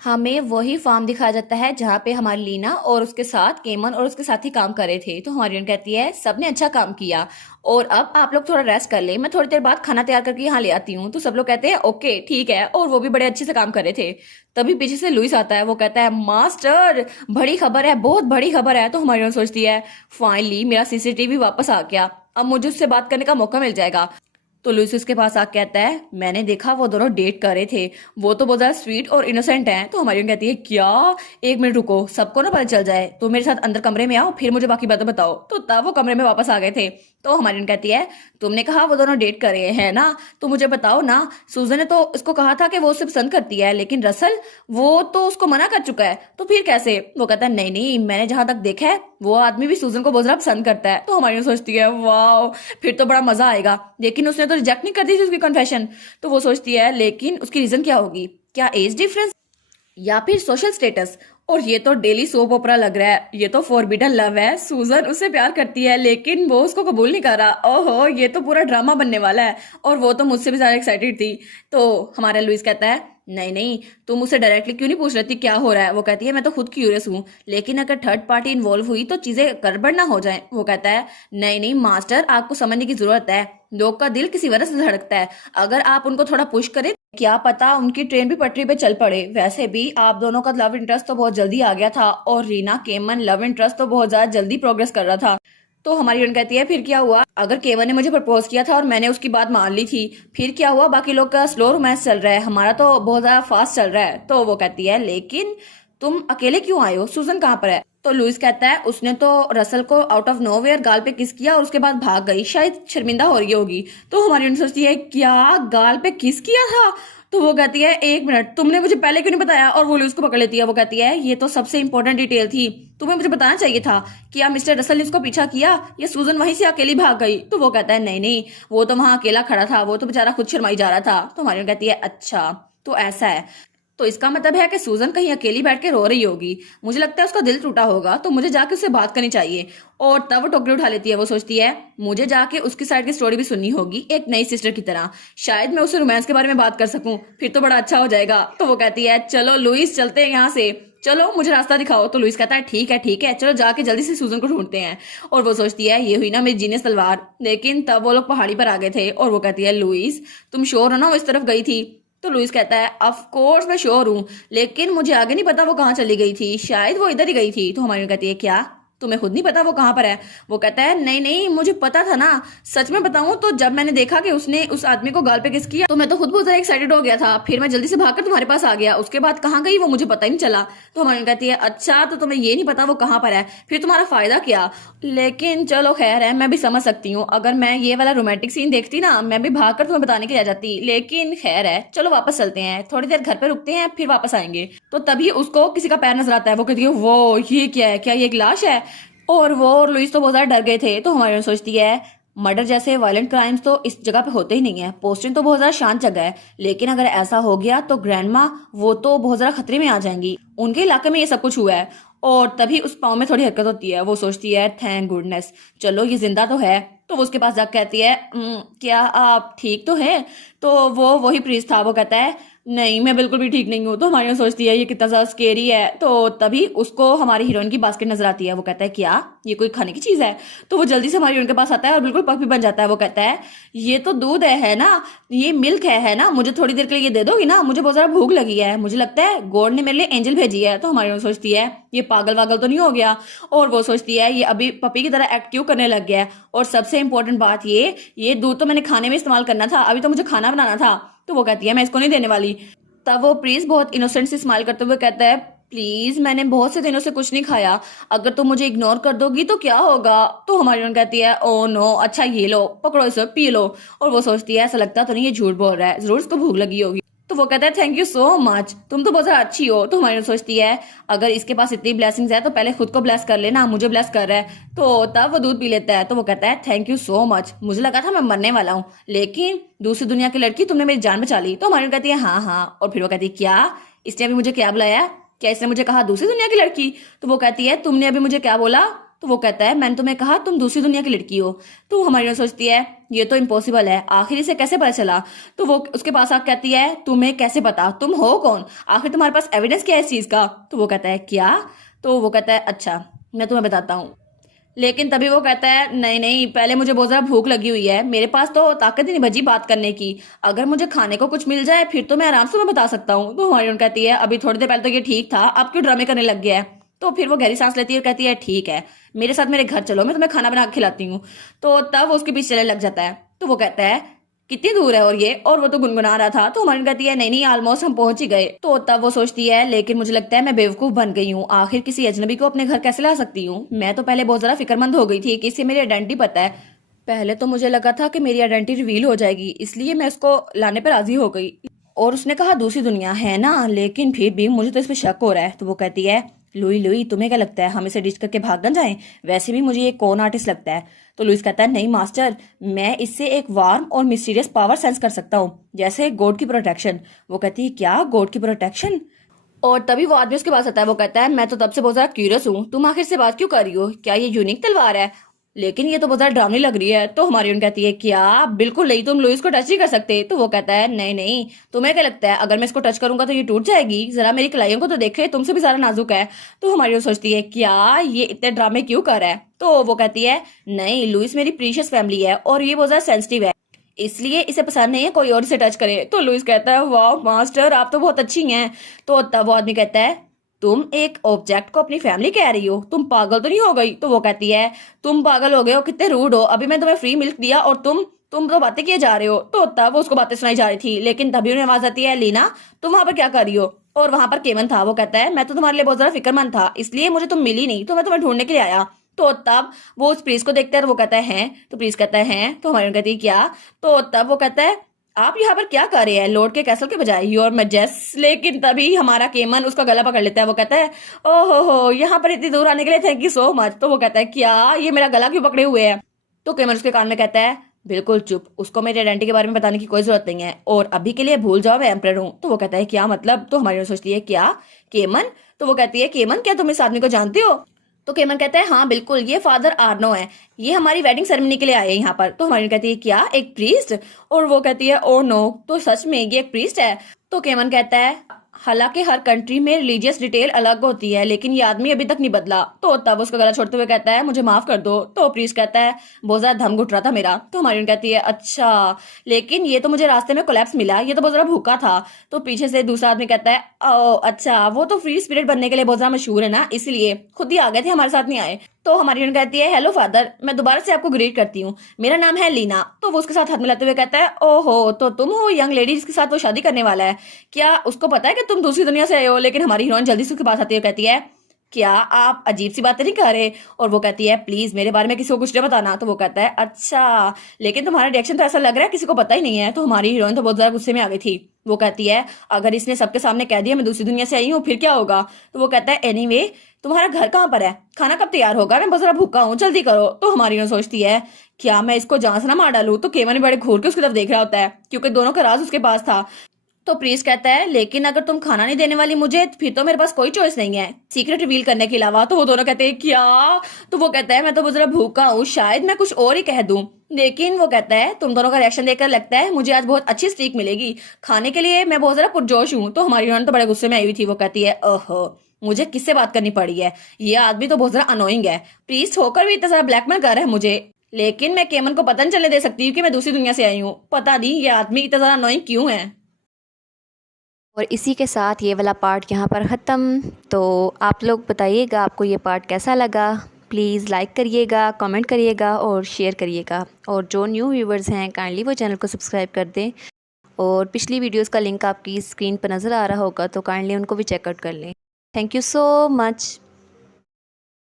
हमें वही फार्म दिखाया जाता है जहाँ पे हमारी लीना और उसके साथ केमन और उसके साथी काम कर रहे थे। तो हमारी लीना कहती है सबने अच्छा काम किया और अब आप लोग थोड़ा रेस्ट कर ले, मैं थोड़ी देर बाद खाना तैयार करके यहाँ ले आती हूँ। तो सब लोग कहते हैं ओके ठीक है, और वो भी बड़े अच्छे से काम कर रहे थे। तभी पीछे से लुइस आता है, वो कहता है मास्टर बड़ी खबर है, बहुत बड़ी खबर है। तो हमारी लीना सोचती है फाइनली मेरा सीसीटीवी वापस आ गया, अब मुझे उससे बात करने का मौका मिल जाएगा। तो लुइस उसके पास आके कहता है मैंने देखा वो दोनों डेट कर रहे थे, वो तो बहुत ज्यादा स्वीट और इनोसेंट हैं। तो हमारी कहती है क्या, एक मिनट रुको, सबको ना पता चल जाए, तो मेरे साथ अंदर कमरे में आओ फिर मुझे बाकी बातें बताओ। तो तब वो कमरे में वापस आ गए थे। तो हमारी कहती है तुमने कहा वो दोनों डेट कर रहे हैं ना, तो मुझे बताओ ना, सूजन ने तो इसको कहा था कि वो उसे पसंद करती है, लेकिन रसल वो तो उसको मना कर चुका है, तो फिर कैसे। वो कहता है नहीं नहीं, मैंने जहां तक देखा है वो आदमी भी सूजन को बहुत ज्यादा पसंद करता है। तो हमारी सोचती है वाह, फिर तो बड़ा मजा आएगा, लेकिन उसने तो रिजेक्ट नहीं कर दी थी उसकी कन्फेशन। तो वो सोचती है लेकिन उसकी रीजन क्या होगी, क्या एज डिफरेंस या फिर सोशल स्टेटस। और ये तो डेली सोप ओपरा लग रहा है, ये तो फॉरबिडन लव है, सूजन उसे प्यार करती है लेकिन वो उसको कबूल नहीं कर रहा। ओहो, ये तो पूरा ड्रामा बनने वाला है, और वो तो मुझसे भी ज्यादा एक्साइटेड थी। तो हमारा लुइस कहता है नहीं नहीं, तुम उसे डायरेक्टली क्यों नहीं पूछ रही थी क्या हो रहा है। वो कहती है मैं तो खुद क्यूरियस हूँ, लेकिन अगर थर्ड पार्टी इन्वॉल्व हुई तो चीजें गड़बड़ ना हो जाए। वो कहता है नहीं नहीं मास्टर, आपको समझने की जरूरत है, लोग का दिल किसी वजह से धड़कता है, अगर आप उनको थोड़ा पुश करें क्या पता उनकी ट्रेन भी पटरी पे चल पड़े। वैसे भी आप दोनों का लव इंटरेस्ट तो बहुत जल्दी आ गया था, और रीना केमन लव इंटरेस्ट तो बहुत ज्यादा जल्दी प्रोग्रेस कर रहा था। तो हमारी हीरोइन कहती है फिर क्या हुआ, अगर केवन ने मुझे प्रपोज किया था और मैंने उसकी बात मान ली थी, फिर क्या हुआ, बाकी लोग का स्लो रोमांस चल रहा है, हमारा तो बहुत ज्यादा फास्ट चल रहा है। तो वो कहती है लेकिन तुम अकेले क्यों आए हो, सूजन कहाँ पर है। तो लुइस कहता है उसने तो रसल को आउट ऑफ नोवेयर गाल पे किस किया और उसके बाद भाग गई, शायद शर्मिंदा हो रही होगी। तो हमारी हीरोइन सोचती है क्या गाल पे किस किया था। तो वो कहती है एक मिनट, तुमने मुझे पहले क्यों नहीं बताया। और वो लुइस को पकड़ लेती है, वो कहती है ये तो सबसे इंपॉर्टेंट डिटेल थी, तुम्हें मुझे बताना चाहिए था। क्या मिस्टर रसल ने उसको पीछा किया या सूजन वहीं से अकेली भाग गई। तो वो कहता है नहीं नहीं, वो तो वहां अकेला खड़ा था, वो तो बेचारा खुद शर्माई जा रहा था। तो हमारी कहती है अच्छा तो ऐसा है, तो इसका मतलब है कि सूजन कहीं अकेली बैठ के रो रही होगी, मुझे लगता है उसका दिल टूटा होगा, तो मुझे जाके उससे बात करनी चाहिए। और तब वो टोकरी उठा लेती है, वो सोचती है मुझे जाके उसकी साइड की स्टोरी भी सुननी होगी एक नई सिस्टर की तरह, शायद मैं उससे रोमांस के बारे में बात कर सकूं, फिर तो बड़ा अच्छा हो जाएगा। तो वो कहती है चलो लुइस चलते हैं यहाँ से, चलो मुझे रास्ता दिखाओ। तो लुइस कहता है ठीक है चलो जाके जल्दी से सूजन को ढूंढते हैं। और वो सोचती है ये हुई ना मेरी जीनियस तलवार। लेकिन तब वो लोग पहाड़ी पर आ गए थे, और वो कहती है लुइस तुम श्योर हो ना वो इस तरफ गई थी। तो लुइस कहता है ऑफ कोर्स मैं श्योर हूँ, लेकिन मुझे आगे नहीं पता वो कहाँ चली गई थी, शायद वो इधर ही गई थी। तो हमारी कहती है क्या तुम्हें खुद नहीं पता वो कहाँ पर है। वो कहता है नहीं नहीं मुझे पता था ना, सच में बताऊं तो जब मैंने देखा कि उसने उस आदमी को गाल पे किस किया तो मैं तो खुद बहुत ज्यादा एक्साइटेड हो गया था, फिर मैं जल्दी से भागकर तुम्हारे पास आ गया, उसके बाद कहाँ गई वो मुझे पता ही नहीं चला। तो हमारी कहती है अच्छा तो तुम्हें ये नहीं पता वो कहाँ पर है, फिर तुम्हारा फायदा क्या। लेकिन चलो खैर है, मैं भी समझ सकती हूँ, अगर मैं ये वाला रोमांटिक सीन देखती ना मैं भी भागकर तुम्हें बताने के लिए आ जाती, लेकिन खैर है चलो वापस चलते हैं, थोड़ी देर घर पे रुकते हैं फिर वापस आएंगे। तो तभी उसको किसी का पैर नजर आता है, वो कहती है वो ये क्या है, क्या ये एक लाश है। और वो और लुइस तो बहुत ज्यादा डर गए थे। तो हमारी सोचती है मर्डर जैसे वायलेंट क्राइम्स तो इस जगह पे होते ही नहीं है, पोस्टिंग तो बहुत ज्यादा शांत जगह है, लेकिन अगर ऐसा हो गया तो ग्रैंडमा वो तो बहुत ज्यादा खतरे में आ जाएंगी, उनके इलाके में ये सब कुछ हुआ है। और तभी उस पाँव में थोड़ी हरकत होती है, वो सोचती है थैंक गुडनेस चलो ये जिंदा तो है। तो वो उसके पास जाकर कहती है क्या आप ठीक तो है। तो वो वही प्रीस्ट था, वो कहता है नहीं मैं बिल्कुल भी ठीक नहीं हूँ। तो हमारी हीरोइन सोचती है ये कितना ज्यादा स्केरी है। तो तभी उसको हमारी हीरोइन की बास्केट नजर आती है, वो कहता है क्या ये कोई खाने की चीज है। तो वो जल्दी से हमारी हीरोइन के पास आता है और बिल्कुल पफी बन जाता है, वो कहता है ये तो दूध है ना, ये मिल्क है ना, मुझे थोड़ी देर के लिए ये दे दोगी ना, मुझे बहुत ज्यादा भूख लगी है, मुझे लगता है गॉड ने मेरे लिए एंजल भेजी है। तो हमारी हीरोइन सोचती है ये पागल वागल तो नहीं हो गया, और वो सोचती है ये अभी पपी की तरह एक्ट क्यों करने लग गया है। और सबसे इंपॉर्टेंट बात ये दूध तो मैंने खाने में इस्तेमाल करना था, अभी तो मुझे खाना बनाना था। तो वो कहती है मैं इसको नहीं देने वाली। तब वो प्रीस बहुत इनोसेंट से स्माइल करते हुए कहता है प्लीज मैंने बहुत से दिनों से कुछ नहीं खाया, अगर तुम मुझे इग्नोर कर दोगी तो क्या होगा। तो हमारी हीरोइन कहती है ओ नो अच्छा ये लो पकड़ो इसे पी लो। और वो सोचती है ऐसा लगता तो नहीं ये झूठ बोल रहा है, जरूर इसको भूख लगी होगी। तो वो कहता है थैंक यू सो मच, तुम तो बहुत ज्यादा अच्छी हो। तो हमारी सोचती है अगर इसके पास इतनी ब्लेसिंग्स है तो पहले खुद को ब्लेस कर लेना, मुझे ब्लेस कर रहा है। तो तब वो दूध पी लेता है। तो वो कहता है थैंक यू सो मच, मुझे लगा था मैं मरने वाला हूँ, लेकिन दूसरी दुनिया की लड़की तुमने मेरी जान बचा ली। तो हमारी कहती है हाँ हाँ। और फिर वो कहती है क्या इसने अभी मुझे क्या बुलाया, क्या इसने मुझे कहा दूसरी दुनिया की लड़की। तो वो कहती है तुमने अभी मुझे क्या बोला। तो वो कहता है मैंने तुम्हें कहा तुम दूसरी दुनिया की लड़की हो। तो हमारी सोचती है ये तो इम्पॉसिबल है, आखिर इसे कैसे पता चला? तो वो उसके पास आके कहती है तुम्हें कैसे पता, तुम हो कौन, आखिर तुम्हारे पास एविडेंस क्या है इस चीज का? तो वो कहता है क्या? तो वो कहता है अच्छा मैं तुम्हें बताता हूँ। लेकिन तभी वो कहता है नहीं नहीं, पहले मुझे बहुत ज्यादा भूख लगी हुई है, मेरे पास तो ताकत ही नहीं बची बात करने की, अगर मुझे खाने को कुछ मिल जाए फिर तो मैं आराम से तुम्हें बता सकता हूँ। तो हमारी कहती है अभी थोड़ी देर पहले तो ये ठीक था, अब क्यों ड्रामे करने लग गया है? तो फिर वो गहरी सांस लेती है और कहती है ठीक है, मेरे साथ मेरे घर चलो, मैं तुम्हें खाना बना के खिलाती हूँ। तो तब वो उसके पीछे चलने लग जाता है। तो वो कहता है कितनी दूर है और ये, और वो तो गुनगुना रहा था। तो हमारी कहती है नहीं नहीं ऑलमोस्ट हम पहुंच ही गए। तो तब वो सोचती है लेकिन मुझे लगता है मैं बेवकूफ बन गई हूँ, आखिर किसी अजनबी को अपने घर कैसे ला सकती हूँ? मैं तो पहले बहुत ज्यादा फिक्रमंद हो गई थी कि इसे मेरी आइडेंटिटी पता है, पहले तो मुझे लगा था कि मेरी आइडेंटिटी रिवील हो जाएगी, इसलिए मैं उसको लाने पर राजी हो गई। और उसने कहा दूसरी दुनिया है ना, लेकिन फिर भी मुझे तो इस पे शक हो रहा है। तो वो कहती है लुई लुई तुम्हें क्या लगता है हम इसे डिच करके भाग न जाएं? वैसे भी मुझे ये कौन आर्टिस्ट लगता है। तो लुइस कहता है नहीं मास्टर, मैं इससे एक वार्म और मिस्टीरियस पावर सेंस कर सकता हूँ, जैसे गॉड की प्रोटेक्शन। वो कहती है क्या गॉड की प्रोटेक्शन? और तभी वो आदमी उसके पास आता है। वो कहता है मैं तो तब से बहुत ज्यादा क्यूरियस हूँ, तुम आखिर से बात क्यों कर रही हो? क्या ये यूनिक तलवार है? लेकिन ये तो बहुत ज्यादा डरावनी लग रही है। तो हमारी उन कहती है क्या बिल्कुल नहीं, तुम लुइस को टच ही कर सकते। तो वो कहता है नहीं नहीं, तुम्हें क्या लगता है अगर मैं इसको टच करूंगा तो ये टूट जाएगी? जरा मेरी कलाइयों को तो देखे, तुमसे भी ज्यादा नाजुक है। तो हमारी उन सोचती है क्या ये इतने ड्रामे क्यों कर रहा है? तो वो कहती है नहीं लुइस मेरी प्रीशियस फैमिली है और ये बहुत ज्यादा सेंसिटिव है, इसलिए इसे पसंद नहीं है कोई और इसे टच करे। तो लुइस कहता है वाह मास्टर आप तो बहुत अच्छी हैं। तो तब वो आदमी कहता है तुम एक ऑब्जेक्ट को अपनी फैमिली कह रही हो, तुम पागल तो नहीं हो गई? तो वो कहती है तुम पागल हो गए हो, कितने रूड हो, अभी मैं तुम्हें फ्री मिल्क दिया और तुम तो बातें किए जा रहे हो। तो तब वो उसको बातें सुनाई जा रही थी, लेकिन तभी उन्हें आवाज आती है लीना तुम वहां पर क्या कर रही हो? और वहां पर केवन था। वो कहता है मैं तो तुम्हारे लिए बहुत ज्यादा फिक्रमंद था, इसलिए मुझे तुम मिली नहीं, तो मैं तुम्हें ढूंढने के लिए आया। तो तब वो उस प्रीस को देखता है तो वो कहता है हैं? तो प्रीस कहता है हैं? तो हमारी कहती है क्या? तो तब वो कहता है आप यहाँ पर क्या कर रहे हैं लॉर्ड के कैसल के बजाय, योर मैजेस्ट। लेकिन तभी हमारा केमन उसका गला पकड़ लेता है। वो कहता है ओहो हो यहाँ पर इतनी दूर आने के लिए थैंक यू सो मच। तो वो कहता है क्या ये मेरा गला क्यों पकड़े हुए हैं? तो केमन उसके कान में कहता है बिल्कुल चुप, उसको मेरी आइडेंटिटी के बारे में बताने की कोई जरूरत नहीं है, और अभी के लिए भूल जाओ मैं एम्परर हूँ। तो वो कहता है क्या मतलब? तो हमारी सोचती है क्या केमन? तो वो कहती है केमन क्या तुम इस आदमी को जानते हो? तो केमन कहता है हाँ बिल्कुल, ये फादर आर्नो है, ये हमारी वेडिंग सेरेमनी के लिए आए हैं यहाँ पर। तो हमारी कहती है क्या एक प्रीस्ट? और वो कहती है ओ नो, तो सच में ये एक प्रीस्ट है? तो केमन कहता है हालांकि हर कंट्री में रिलीजियस डिटेल अलग होती है, लेकिन ये आदमी अभी तक नहीं बदला। तो तब उसका गला छोड़ते हुए कहता है मुझे माफ कर दो। तो प्रीस्ट कहता है बहुत ज्यादा दम घुट रहा था मेरा। तो हमारी कहती है अच्छा, लेकिन ये तो मुझे रास्ते में कोलैप्स मिला, ये तो बहुत ज्यादा भूखा था। तो पीछे से दूसरा आदमी कहता है ओ अच्छा, वो तो फ्री स्पिरिट बनने के लिए बहुत ज्यादा मशहूर है ना, इसलिए खुद ही आ गए थे, हमारे साथ नहीं आए। तो हमारी यून कहती है हेलो फादर, मैं दोबारा से आपको ग्रीट करती हूँ, मेरा नाम है लीना। तो वो उसके साथ हाथ मिलाते हुए कहता है ओहो, तो तुम हो यंग लेडी जिसके साथ वो शादी करने वाला है, क्या उसको पता है कि तुम दूसरी दुनिया से आए हो? लेकिन हमारी हीरोइन जल्दी से उसके पास आती है, कहती है क्या आप अजीब सी बातें नहीं कर रहे? और वो कहती है प्लीज मेरे बारे में किसी को कुछ नहीं बताना। तो वो कहता है अच्छा, लेकिन तुम्हारा रिएक्शन तो ऐसा लग रहा है किसी को पता ही नहीं है। तो हमारी हीरोइन तो बहुत ज्यादा गुस्से में आ गई थी। वो कहती है अगर इसने सबके सामने कह दिया मैं दूसरी दुनिया से आई हूँ फिर क्या होगा? तो वो कहता है एनीवे तुम्हारा घर कहाँ पर है, खाना कब तैयार होगा, मैं बहुत ज्यादा भूखा हूँ, जल्दी करो। तो हमारी हीरोइन सोचती है क्या मैं इसको जान से ना मार डालू? तो केवन भी बड़े घूर के उसकी तरफ देख रहा होता है, क्योंकि दोनों का राज उसके पास था। तो प्रीस्ट कहता है लेकिन अगर तुम खाना नहीं देने वाली मुझे फिर तो मेरे पास कोई चॉइस नहीं है सीक्रेट रिवील करने के अलावा। तो वो दोनों कहते हैं क्या? तो वो कहता है मैं तो जरा भूखा हूँ, शायद मैं कुछ और ही कह दूं। लेकिन वो कहता है तुम दोनों का रिएक्शन देखकर लगता है मुझे आज बहुत अच्छी स्टीक मिलेगी खाने के लिए, मैं बहुत ज्यादा पुरजोश हूँ। तो हमारी उन्होंने तो बड़े गुस्से में आई हुई थी। वो कहती है ओहो, मुझे किससे बात करनी पड़ी है, ये आदमी तो बहुत ज्यादा अनोइंग है, प्रीस्ट होकर भी इतना सारा ब्लैकमेल कर रहा है मुझे, लेकिन मैं केमन को पता नहीं चलने दे सकती हूँ कि मैं दूसरी दुनिया से आई हूँ। पता नहीं ये आदमी इतना ज्यादा अनोइंग क्यों है। और इसी के साथ ये वाला पार्ट यहाँ पर ख़त्म। तो आप लोग बताइएगा आपको ये पार्ट कैसा लगा, प्लीज़ लाइक करिएगा, कमेंट करिएगा और शेयर करिएगा। और जो न्यू व्यूवर्स हैं काइंडली वो चैनल को सब्सक्राइब कर दें, और पिछली वीडियोस का लिंक आपकी स्क्रीन पर नज़र आ रहा होगा तो काइंडली उनको भी चेकआउट कर लें। Thank you so much.